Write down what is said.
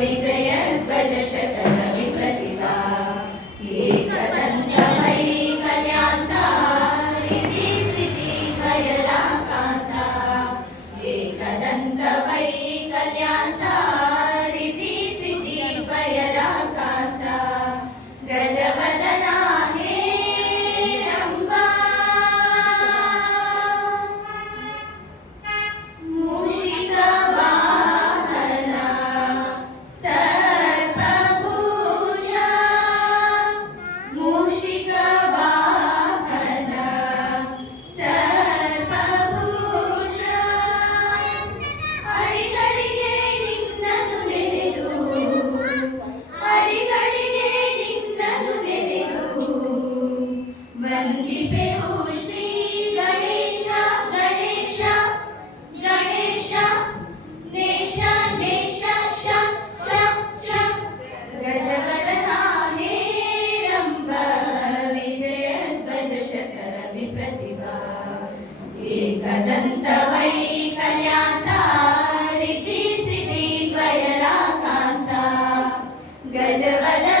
विजयध्वज शतविप्रतिभा एकदन्तमयी कल्यान्ता रिद्धिसिद्धिभयराकान्ता एकदन्तमयी कल्यान्ता रिद्धिसिद्धिभयराकान्ता गजवदना हे रम्बा मूषिकवाहना सर्पभूषा मूषिकवाहना सर्पभूषा ಅಡಿಗಳಿಗೆ ನಿನ್ನದು ನೆನೆದು ಅಡಿಗಳಿಗೆ ನಿನ್ನದು ನೆನೆದು ವಂದಿಪೆವು ಶ್ರೀ ಗಣೇಶ ಗಣೇಶ ಗಣೇಶ ನೇಶ ನೇಶ ಶ ಶ ಶ ಗಜವದನ ಹೇ ರಂಬ ವಿಜಯಧ್ವಜ ಶತರ ವಿಪ್ರತಿಭಾ एकदन्त वै कल्यान्ता रिद्धिसिद्धिभयराकान्ता गजवदना